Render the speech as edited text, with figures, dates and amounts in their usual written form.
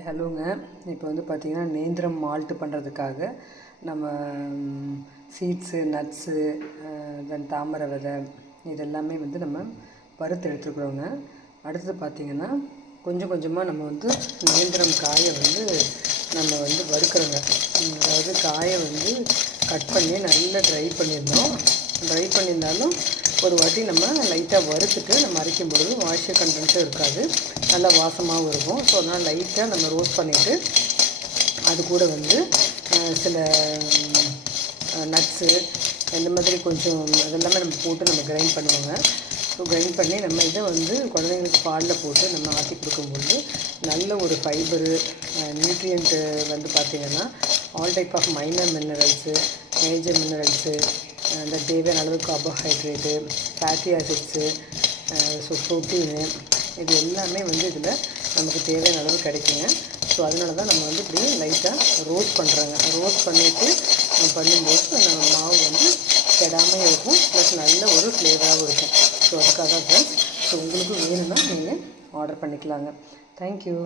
ஹலோங்க. இப்போ வந்து பார்த்திங்கன்னா நேந்திரம் மால்ட்டு பண்ணுறதுக்காக நம்ம சீட்ஸு, நட்ஸு, தென் தாமரை விதை இதெல்லாமே வந்து நம்ம வறுத்து எடுத்துக்கிறோங்க. அடுத்தது பார்த்திங்கன்னா கொஞ்சம் கொஞ்சமாக நம்ம வந்து நேந்திரம் காயை வந்து நம்ம வந்து வறுக்கிறோங்க. அதாவது காயை வந்து கட் பண்ணி நல்லா ட்ரை பண்ணியிருந்தாலும் ஒரு வாட்டி நம்ம லைட்டாக வறுத்துட்டு நம்ம அரைக்கும் பொழுது மாய்ஸ்சர் கண்டென்ட்டும் இருக்காது, நல்லா வாசமாகவும் இருக்கும். ஸோ அதனால் லைட்டாக நம்ம ரோஸ்ட் பண்ணிவிட்டு அது கூட வந்து சில நட்ஸு இந்த மாதிரி கொஞ்சம் இதெல்லாமே நம்ம போட்டு நம்ம கிரைண்ட் பண்ணுவோங்க. ஸோ கிரைண்ட் பண்ணி நம்ம இதை வந்து குழந்தைங்களுக்கு பாலில் போட்டு நம்ம ஆற்றி கொடுக்கும்போது நல்ல ஒரு ஃபைபரு, நியூட்ரியன்ட்டு வந்து பார்த்திங்கன்னா all type of minor minerals, major minerals, அந்த தேவையான அளவு carbohydrate, fatty acids, so protein இது எல்லாமே வந்து இதில் நமக்கு தேவையான அளவு கிடைக்குங்க. ஸோ அதனால தான் நம்ம வந்து இப்படி லைட்டாக ரோஸ்ட் பண்ணுறோங்க. ரோஸ்ட் பண்ணிவிட்டு நம்ம பண்ணும்போது நம்ம மாவு வந்து கெடாமல் இருக்கும், ப்ளஸ் நல்ல ஒரு ஃப்ளேவராகவும் இருக்கும். ஸோ அதுக்காக தான் ஃப்ரெண்ட்ஸ். ஸோ உங்களுக்கு வேணும்னா நீங்கள் ஆர்டர் பண்ணிக்கலாங்க. தேங்க்யூ.